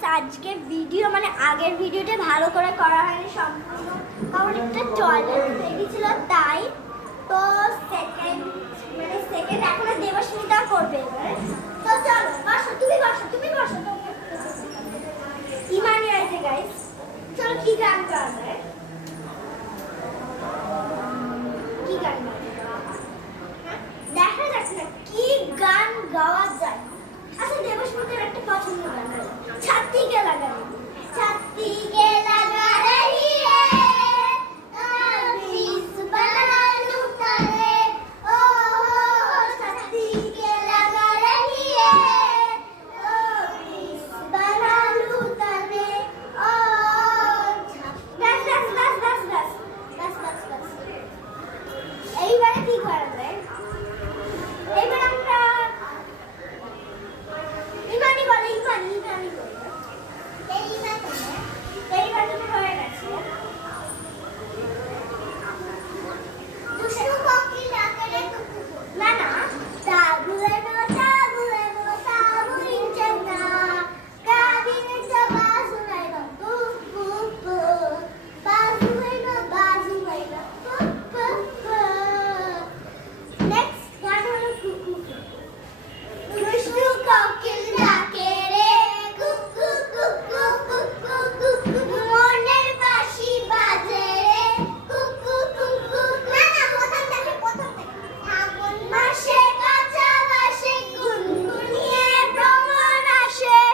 Guys আজকে video মানে আগের ভিডিওতে ভালো করে করা হয়নি সম্পূর্ণ, কারণ একটা টয়লেট হয়ে গেছিল তাই। তো সেকেন্ড এখন দেবস্মিতা করবে এবারে। তো চলো বসো, তুমি বসো। ইমানি আছে গাইস, চলো কি গান গাওয়া যায়?